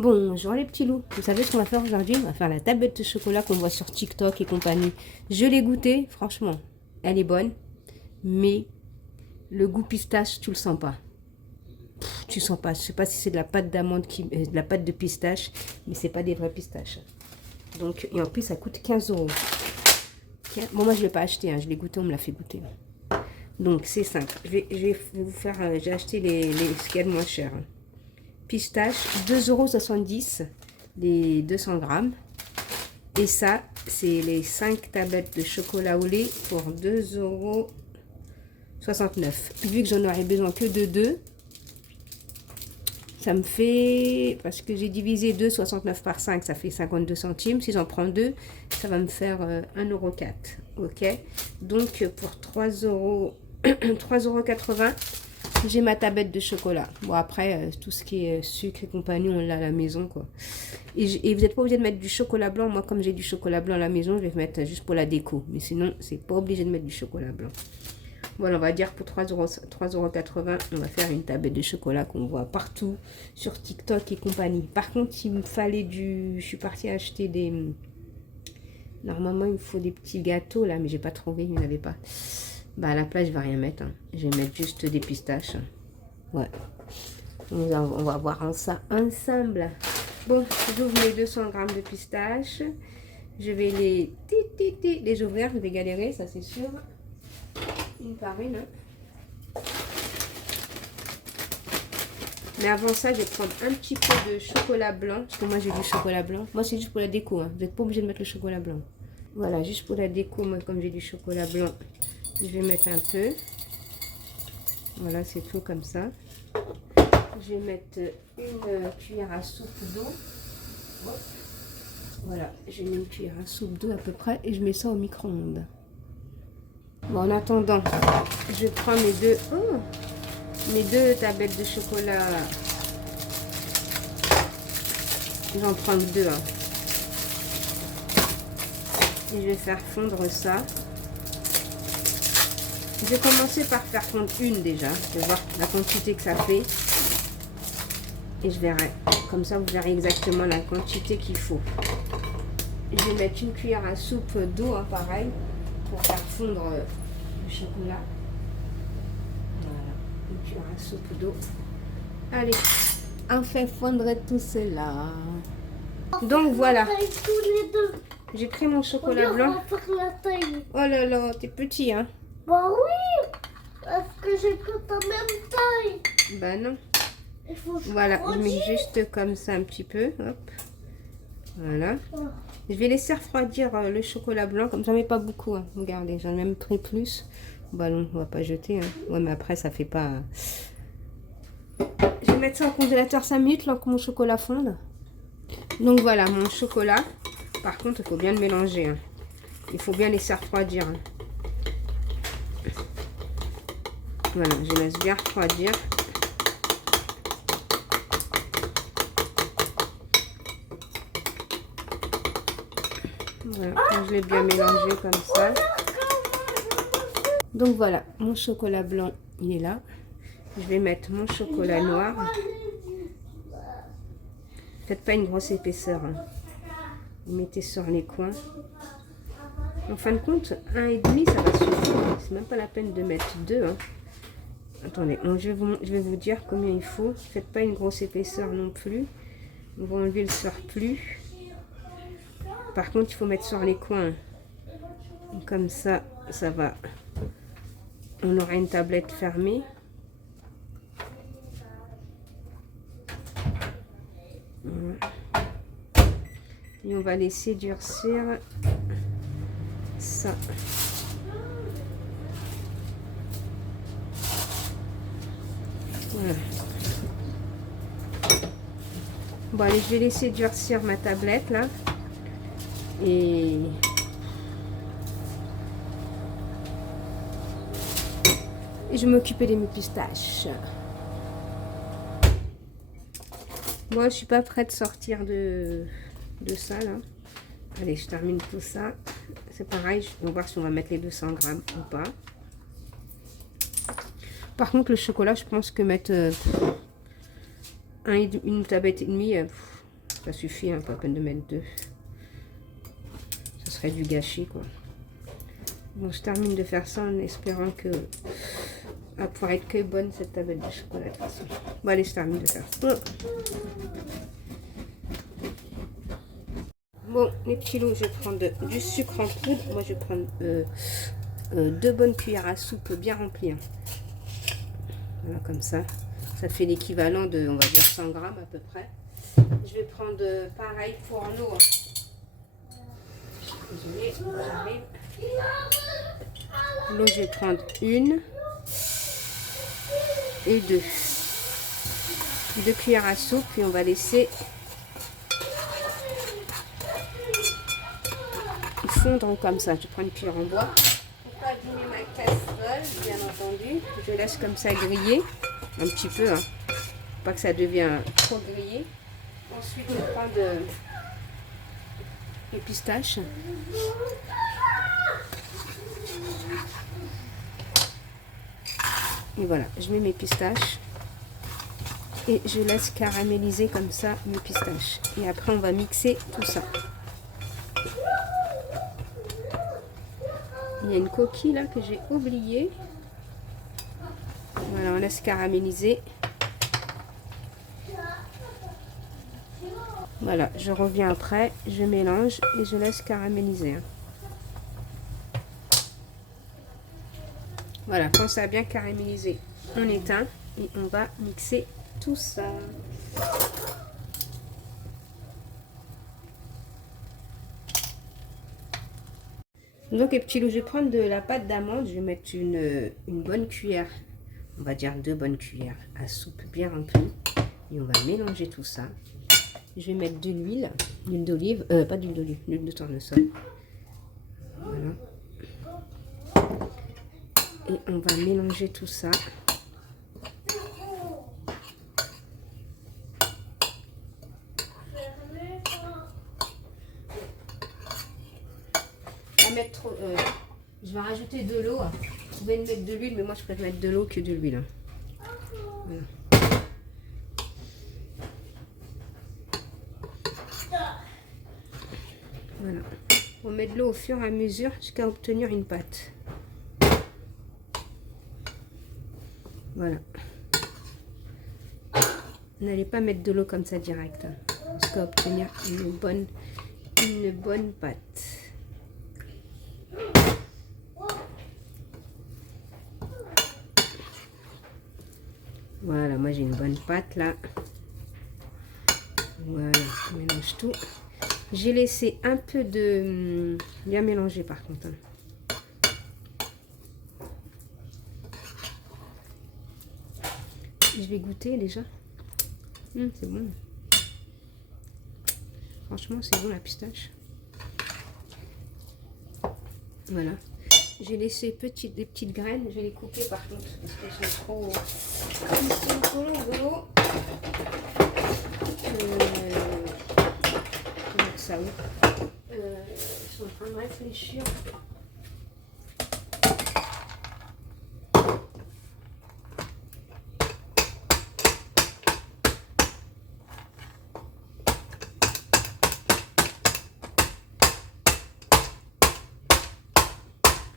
Bonjour les petits loups, vous savez ce qu'on va faire aujourd'hui? On va faire la tablette de chocolat qu'on voit sur TikTok et compagnie. Je l'ai goûtée, franchement, elle est bonne, mais le goût pistache, tu le sens pas. Tu sens pas, je sais pas si c'est de la pâte d'amande, de la pâte de pistache, mais c'est pas des vrais pistaches. Donc, et en plus, ça coûte 15 euros. Bon, moi je l'ai pas acheté, hein, je l'ai goûté, on me l'a fait goûter. Donc, c'est simple. Je vais vous faire, j'ai acheté ce qu'il y a de moins cher. Pistache, 2,70 € les 200 grammes. Et ça, c'est les 5 tablettes de chocolat au lait pour 2,69 €. Vu que j'en aurais besoin que de 2, ça me fait, parce que j'ai divisé 2,69 par 5, ça fait 52 centimes. Si j'en prends 2, ça va me faire 1,04 €. Ok, donc pour 3,80 €, j'ai ma tablette de chocolat. Bon, après, tout ce qui est sucre et compagnie, on l'a à la maison, quoi. Et vous n'êtes pas obligé de mettre du chocolat blanc. Moi, comme j'ai du chocolat blanc à la maison, je vais mettre juste pour la déco. Mais sinon, c'est pas obligé de mettre du chocolat blanc. Voilà, on va dire pour 3,80 €, on va faire une tablette de chocolat qu'on voit partout sur TikTok et compagnie. Par contre, il me fallait je suis partie acheter des... Normalement, il me faut des petits gâteaux, là, mais j'ai pas trouvé, il n'y en avait pas. Bah, à la place, je vais rien mettre. Hein. Je vais mettre juste des pistaches. Ouais. On va voir ça ensemble. Bon, j'ouvre mes 200 grammes de pistaches. Je vais les ouvrir. Je vais galérer, ça c'est sûr. Une par une. Hein. Mais avant ça, je vais prendre un petit peu de chocolat blanc. Parce que moi, j'ai du chocolat blanc. Moi, c'est juste pour la déco. Hein. Vous n'êtes pas obligé de mettre le chocolat blanc. Voilà, juste pour la déco. Moi, comme j'ai du chocolat blanc, je vais mettre un peu. Voilà, c'est tout comme ça. Je vais mettre une cuillère à soupe d'eau. Voilà, j'ai mis une cuillère à soupe d'eau à peu près et je mets ça au micro-ondes. Bon, en attendant, je prends mes deux tablettes de chocolat. J'en prends deux. Hein. Et je vais faire fondre ça. Je vais commencer par faire fondre une déjà. Je vais voir la quantité que ça fait. Et je verrai. Comme ça, vous verrez exactement la quantité qu'il faut. Je vais mettre une cuillère à soupe d'eau, hein, pareil, pour faire fondre le chocolat. Voilà, une cuillère à soupe d'eau. Allez, on fait fondre tout cela. Donc voilà. J'ai pris mon chocolat blanc. Oh là là, t'es petit, hein? Bah oui, parce que j'ai que ta même taille. Bah non. Voilà, je mets juste comme ça un petit peu. Hop. Voilà. Je vais laisser refroidir le chocolat blanc, comme j'en mets pas beaucoup. Hein. Regardez, j'en ai même pris plus. Bah non, on va pas jeter. Hein. Ouais, mais après, ça fait pas... Je vais mettre ça au congélateur 5 minutes, là, que mon chocolat fonde. Donc voilà, mon chocolat. Par contre, il faut bien le mélanger. Hein. Il faut bien laisser refroidir. Hein. Voilà, je laisse bien refroidir. Voilà, je l'ai bien mélangé comme ça. Donc voilà, mon chocolat blanc, il est là. Je vais mettre mon chocolat noir. Faites pas une grosse épaisseur. Hein. Vous mettez sur les coins. En fin de compte, 1,5, ça va suffire. C'est même pas la peine de mettre 2. Hein. Attendez, je vais vous dire combien il faut. Faites pas une grosse épaisseur non plus. On va enlever le surplus. Par contre, il faut mettre sur les coins. Comme ça, ça va. On aura une tablette fermée. Voilà. Et on va laisser durcir ça. Voilà. Bon, allez, je vais laisser durcir ma tablette là. Et je vais m'occuper de mes pistaches. Moi, je suis pas prête de sortir de ça là. Allez, je termine tout ça. C'est pareil, on va voir si on va mettre les 200 grammes ou pas. Par contre, le chocolat, je pense que mettre une tablette et demie, Ça suffit, hein, pas la peine de mettre 2. Ça serait du gâchis, quoi. Bon, je termine de faire ça en espérant que elle pourra être que bonne cette tablette de chocolat de toute façon. Bon, allez, je termine de faire ça. Bon, les petits lots, je vais prendre du sucre en poudre. Moi, je vais prendre 2 bonnes cuillères à soupe bien remplies. Hein. Voilà, comme ça. Ça fait l'équivalent de, on va dire, 100 grammes à peu près. Je vais prendre pareil pour l'eau. Hein. Désolée, j'arrive. L'eau, je vais prendre 1 et 2. 2 cuillères à soupe, puis on va laisser fondre comme ça. Je prends une cuillère en bois. Pour pas abîmer ma casserole, bien entendu. Je laisse comme ça griller un petit peu. Hein. Pas que ça devienne trop grillé. Ensuite, je prends les pistaches. Et voilà, je mets mes pistaches. Et je laisse caraméliser comme ça mes pistaches. Et après, on va mixer tout ça. Il y a une coquille là que j'ai oubliée. Voilà, on laisse caraméliser. Voilà, je reviens après, je mélange et je laisse caraméliser. Voilà, quand ça a bien caramélisé, on éteint et on va mixer tout ça. Donc les petits loups, je vais prendre de la pâte d'amande, je vais mettre une bonne cuillère, on va dire 2 bonnes cuillères à soupe bien remplie. Et on va mélanger tout ça. Je vais mettre de l'huile d'olive, pas d'huile d'olive, l'huile de tournesol. Voilà. Et on va mélanger tout ça. Je vais rajouter de l'eau. Vous pouvez mettre de l'huile, mais moi je préfère mettre de l'eau que de l'huile. Voilà. Voilà. On met de l'eau au fur et à mesure jusqu'à obtenir une pâte. Voilà. N'allez pas mettre de l'eau comme ça direct, hein, jusqu'à obtenir une bonne pâte. Voilà, moi j'ai une bonne pâte là. Voilà, je mélange tout. J'ai laissé un peu de... bien mélanger par contre. Je vais goûter déjà. C'est bon. Franchement, c'est bon la pistache. Voilà. J'ai laissé des petites graines. Je vais les couper par contre parce qu'elles sont trop... Ils sont trop longs. Comment ça oui. Ils sont en train de réfléchir.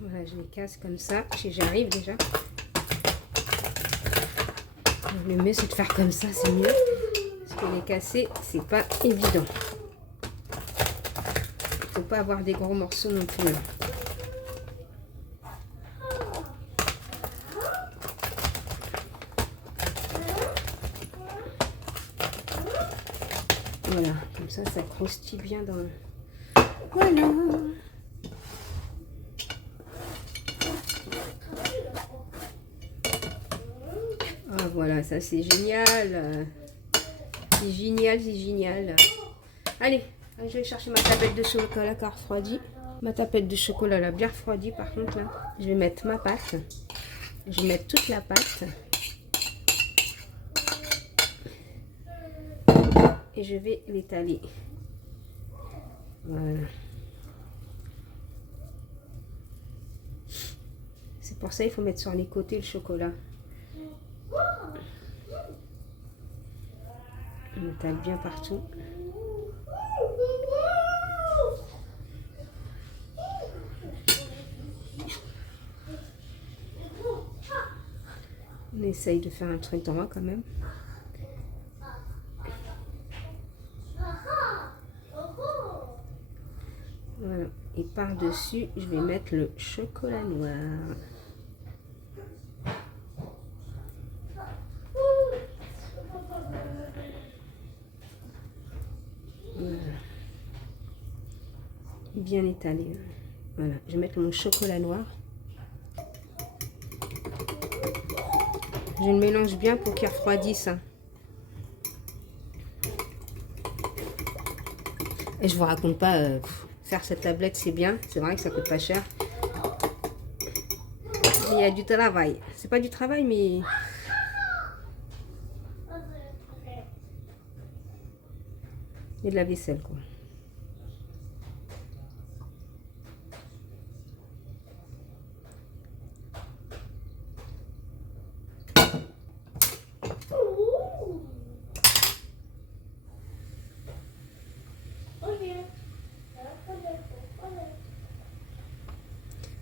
Voilà, je les casse comme ça. J'arrive déjà. Le mieux c'est de faire comme ça, c'est mieux. Parce que les casser, c'est pas évident. Faut pas avoir des gros morceaux non plus. Voilà, comme ça croustille bien dans le... Voilà. Ah voilà, ça c'est génial. C'est génial, c'est génial. Allez, je vais chercher ma tablette de chocolat qui a refroidi. Ma tablette de chocolat là, bien refroidi par contre là. Je vais mettre ma pâte. Je vais mettre toute la pâte. Et je vais l'étaler. Voilà. C'est pour ça qu'il faut mettre sur les côtés le chocolat. On étale bien partout. On essaye de faire un truc droit quand même. Voilà. Et par-dessus, je vais mettre le chocolat noir. Voilà. Bien étalé. Voilà. Je vais mettre mon chocolat noir. Je le mélange bien pour qu'il refroidisse. Hein. Et je vous raconte pas, faire cette tablette c'est bien. C'est vrai que ça coûte pas cher. Mais il y a du travail. C'est pas du travail, mais... Il y a de la vaisselle, quoi.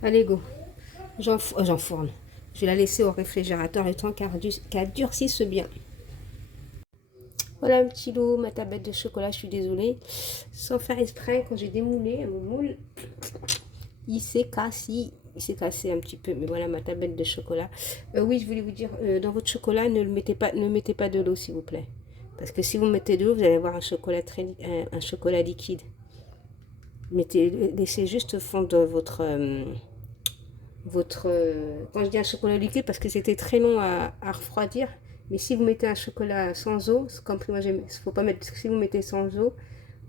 Allez, go. J'enfourne. Je vais la laisser au réfrigérateur le temps qu'elle durcisse bien. Voilà un petit lot, ma tablette de chocolat, je suis désolée. Sans faire exprès, quand j'ai démoulé mon moule, il s'est cassé. Il s'est cassé un petit peu, mais voilà ma tablette de chocolat. Oui, je voulais vous dire, dans votre chocolat, ne mettez pas de l'eau, s'il vous plaît. Parce que si vous mettez de l'eau, vous allez avoir un chocolat un chocolat liquide. Laissez juste fondre quand je dis un chocolat liquide, parce que c'était très long à refroidir. Mais si vous mettez un chocolat sans eau, comme moi j'aime, faut pas mettre, parce que si vous mettez sans eau,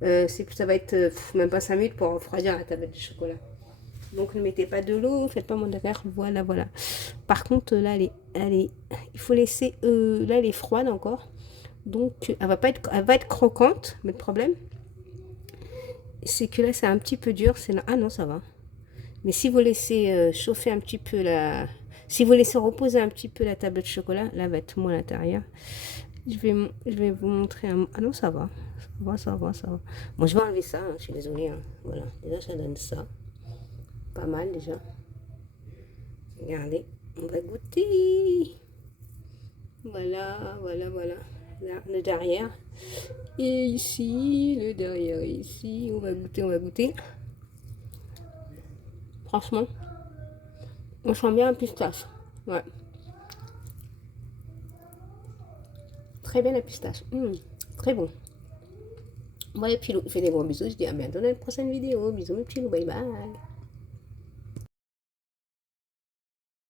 ça va être même pas 5 minutes pour refroidir la tablette de chocolat. Donc ne mettez pas de l'eau, faites pas mon affaire, voilà. Par contre là, il faut laisser, là elle est froide encore, donc elle va être croquante, mais le problème, c'est que là c'est un petit peu dur, ah non ça va. Mais si vous laissez chauffer un petit peu si vous laissez reposer un petit peu la tablette de chocolat, là va être mou à l'intérieur. Je vais vous montrer ah non ça va. Ça va. Bon je vais enlever ça, hein, je suis désolée. Hein. Voilà, déjà ça donne ça. Pas mal déjà. Regardez, on va goûter. Voilà. Là, le derrière. Et ici, le derrière ici. On va goûter. Franchement, on sent bien un pistache. Ouais. Très bien la pistache. Très bon. Voilà, Pilou, je fais des gros bisous. Je dis à bientôt dans la prochaine vidéo. Bisous mes petits loups. Bye bye.